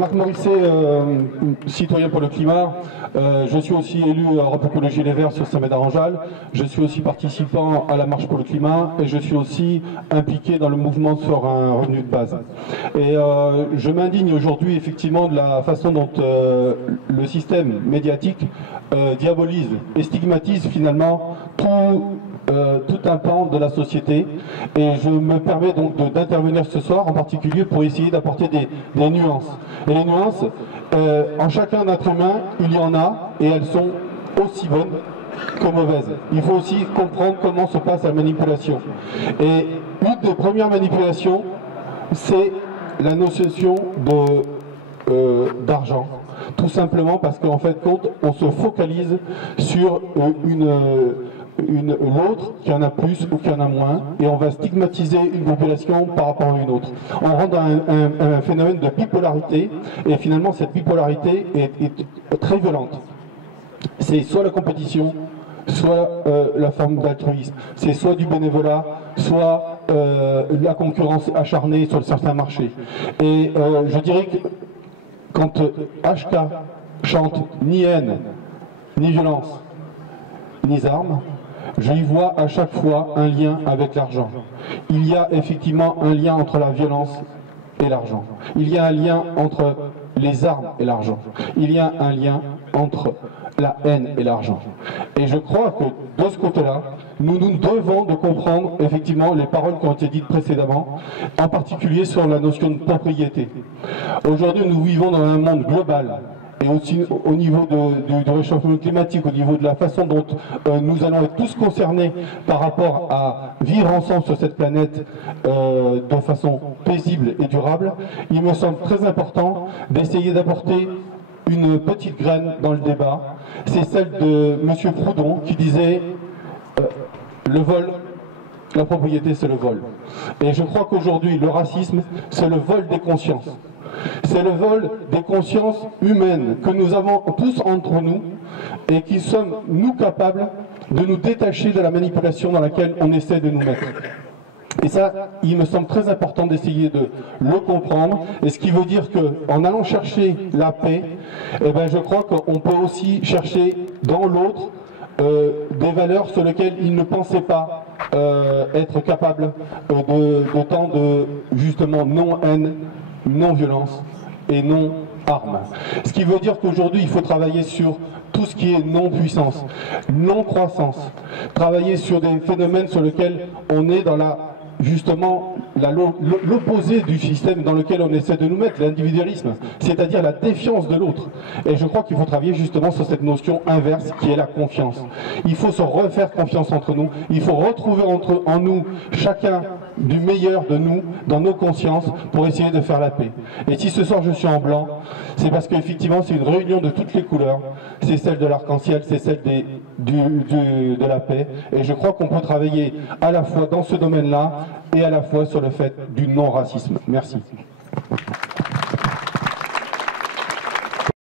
Marc Morisset, citoyen pour le climat. Je suis aussi élu à Europe Écologie Les Verts sur Saint-Médard-en-Jalles. Je suis aussi participant à la marche pour le climat et je suis aussi impliqué dans le mouvement sur un revenu de base. Et je m'indigne aujourd'hui effectivement de la façon dont le système médiatique diabolise et stigmatise finalement tout un pan de la société, et je me permets donc d'intervenir ce soir en particulier pour essayer d'apporter des nuances. Et les nuances, en chacun d'être humain, il y en a, et elles sont aussi bonnes que mauvaises. Il faut aussi comprendre comment se passe la manipulation. Et une des premières manipulations, c'est la notion d'argent. Tout simplement parce qu'en fait, on se focalise sur l'autre qui en a plus ou qui en a moins, et on va stigmatiser une population par rapport à une autre. On rentre dans un phénomène de bipolarité, et finalement cette bipolarité est très violente. C'est soit la compétition, soit la forme d'altruisme. C'est soit du bénévolat, soit la concurrence acharnée sur certains marchés. Et je dirais que quand HK chante ni haine, ni violence, ni armes, je y vois à chaque fois un lien avec l'argent. Il y a effectivement un lien entre la violence et l'argent. Il y a un lien entre les armes et l'argent. Il y a un lien entre la haine et l'argent. Et je crois que de ce côté-là, nous devons de comprendre effectivement les paroles qui ont été dites précédemment, en particulier sur la notion de propriété. Aujourd'hui, nous vivons dans un monde global, et aussi au niveau du réchauffement climatique, au niveau de la façon dont nous allons être tous concernés par rapport à vivre ensemble sur cette planète de façon paisible et durable, il me semble très important d'essayer d'apporter une petite graine dans le débat. C'est celle de M. Proudhon qui disait le vol, la propriété c'est le vol. Et je crois qu'aujourd'hui le racisme c'est le vol des consciences. C'est le vol des consciences humaines que nous avons tous entre nous et qui sommes, nous, capables de nous détacher de la manipulation dans laquelle on essaie de nous mettre. Et ça, il me semble très important d'essayer de le comprendre. Et ce qui veut dire qu'en allant chercher la paix, eh ben, je crois qu'on peut aussi chercher dans l'autre des valeurs sur lesquelles il ne pensait pas être capable de tant de, justement, non-haine, non-violence et non-armes. Ce qui veut dire qu'aujourd'hui, il faut travailler sur tout ce qui est non-puissance, non-croissance, travailler sur des phénomènes sur lesquels on est dans justement l'opposé du système dans lequel on essaie de nous mettre, l'individualisme, c'est-à-dire la défiance de l'autre. Et je crois qu'il faut travailler justement sur cette notion inverse qui est la confiance. Il faut se refaire confiance entre nous, il faut retrouver en nous chacun du meilleur de nous, dans nos consciences, pour essayer de faire la paix. Et si ce soir je suis en blanc, c'est parce qu'effectivement c'est une réunion de toutes les couleurs, c'est celle de l'arc-en-ciel, c'est celle de la paix, et je crois qu'on peut travailler à la fois dans ce domaine-là, et à la fois sur le fait du non-racisme. Merci.